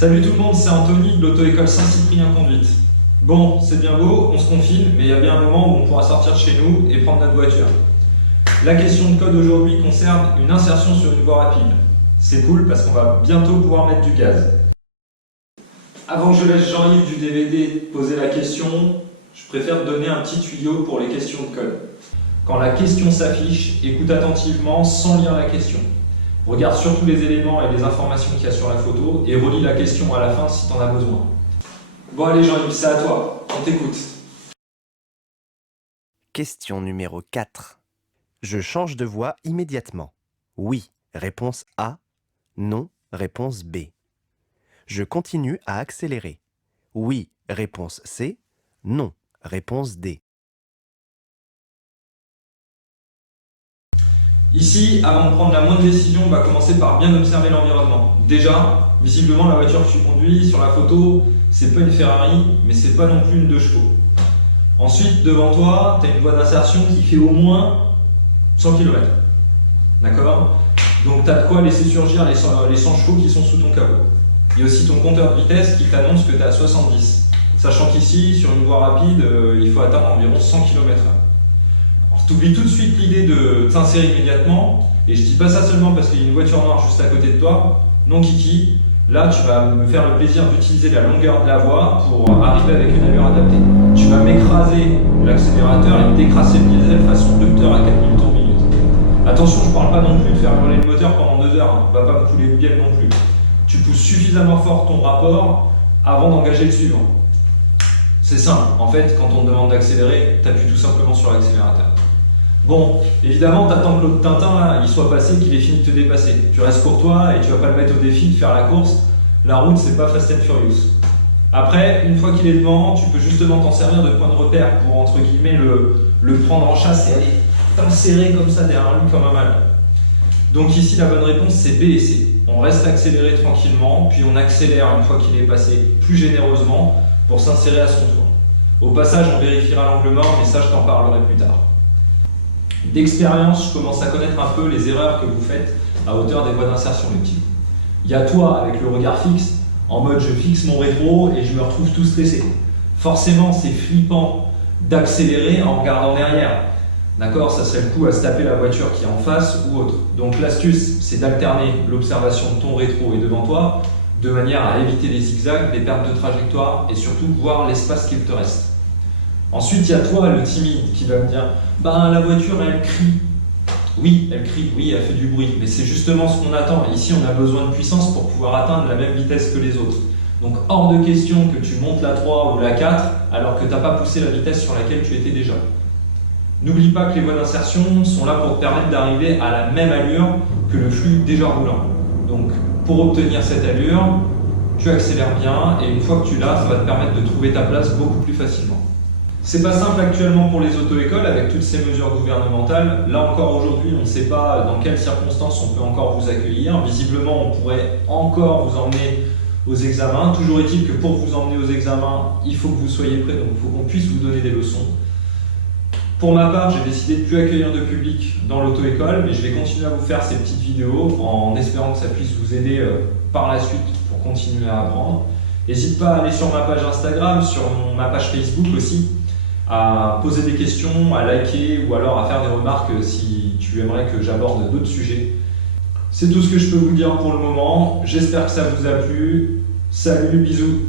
Salut tout le monde, c'est Anthony de l'auto-école Saint-Cyprien Conduite. Bon, c'est bien beau, on se confine, mais il y a bien un moment où on pourra sortir de chez nous et prendre notre voiture. La question de code aujourd'hui concerne une insertion sur une voie rapide. C'est cool parce qu'on va bientôt pouvoir mettre du gaz. Avant que je laisse Jean-Yves du DVD poser la question, je préfère te donner un petit tuyau pour les questions de code. Quand la question s'affiche, écoute attentivement sans lire la question. Regarde surtout les éléments et les informations qu'il y a sur la photo et relis la question à la fin si tu en as besoin. Bon allez Jean-Yves, c'est à toi, on t'écoute. Question numéro 4. Je change de voie immédiatement. Oui, réponse A. Non, réponse B. Je continue à accélérer. Oui, réponse C. Non, réponse D. Ici, avant de prendre la moindre décision, on va commencer par bien observer l'environnement. Déjà, visiblement la voiture que tu conduis sur la photo, c'est pas une Ferrari, mais c'est pas non plus une 2 chevaux. Ensuite, devant toi, tu as une voie d'insertion qui fait au moins 100 km. D'accord? Donc tu as de quoi laisser surgir les 100 chevaux qui sont sous ton capot. Il y a aussi ton compteur de vitesse qui t'annonce que tu es à 70. Sachant qu'ici, sur une voie rapide, il faut atteindre environ 100 km/h. Alors tu oublies tout de suite l'idée de t'insérer immédiatement, et je dis pas ça seulement parce qu'il y a une voiture noire juste à côté de toi. Non Kiki, là tu vas me faire le plaisir d'utiliser la longueur de la voie pour arriver avec une allure adaptée. Tu vas m'écraser l'accélérateur et décrasser le diesel façon docteur à 4000 tours minute. Attention, je parle pas non plus de faire brûler le moteur pendant 2 heures, on va pas me couler le bielle non plus. Tu pousses suffisamment fort ton rapport avant d'engager le suivant. C'est simple, en fait, quand on te demande d'accélérer, tu appuies tout simplement sur l'accélérateur. Bon, évidemment, tu attends que l'autre Tintin, là, il soit passé, qu'il ait fini de te dépasser. Tu restes courtois et tu vas pas le mettre au défi de faire la course. La route, c'est pas Fast and Furious. Après, une fois qu'il est devant, tu peux justement t'en servir de point de repère pour, entre guillemets, le prendre en chasse et aller t'insérer comme ça derrière lui comme un malin. Donc ici, la bonne réponse, c'est B et C. On reste accéléré tranquillement, puis on accélère une fois qu'il est passé plus généreusement pour s'insérer à son tour. Au passage, on vérifiera l'angle mort, mais ça, je t'en parlerai plus tard. D'expérience, je commence à connaître un peu les erreurs que vous faites à hauteur des voies d'insertion, les petits. Il y a toi avec le regard fixe, en mode je fixe mon rétro et je me retrouve tout stressé. Forcément, c'est flippant d'accélérer en regardant derrière. D'accord, ça serait le coup à se taper la voiture qui est en face ou autre. Donc l'astuce, c'est d'alterner l'observation de ton rétro et devant toi, de manière à éviter les zigzags, les pertes de trajectoire et surtout voir l'espace qu'il te reste. Ensuite, il y a toi, le timide, qui va me dire « Ben, la voiture, elle crie. » Oui, elle crie, oui, elle fait du bruit, mais c'est justement ce qu'on attend. Ici, on a besoin de puissance pour pouvoir atteindre la même vitesse que les autres. Donc, hors de question que tu montes la 3 ou la 4 alors que tu n'as pas poussé la vitesse sur laquelle tu étais déjà. N'oublie pas que les voies d'insertion sont là pour te permettre d'arriver à la même allure que le flux déjà roulant. Donc, pour obtenir cette allure, tu accélères bien et une fois que tu l'as, ça va te permettre de trouver ta place beaucoup plus facilement. C'est pas simple actuellement pour les auto-écoles avec toutes ces mesures gouvernementales. Là encore aujourd'hui, on ne sait pas dans quelles circonstances on peut encore vous accueillir. Visiblement, on pourrait encore vous emmener aux examens. Toujours est-il que pour vous emmener aux examens, il faut que vous soyez prêts, donc il faut qu'on puisse vous donner des leçons. Pour ma part, j'ai décidé de ne plus accueillir de public dans l'auto-école, mais je vais continuer à vous faire ces petites vidéos en espérant que ça puisse vous aider par la suite pour continuer à apprendre. N'hésite pas à aller sur ma page Instagram, sur ma page Facebook aussi, à poser des questions, à liker ou alors à faire des remarques si tu aimerais que j'aborde d'autres sujets. C'est tout ce que je peux vous dire pour le moment. J'espère que ça vous a plu. Salut, bisous.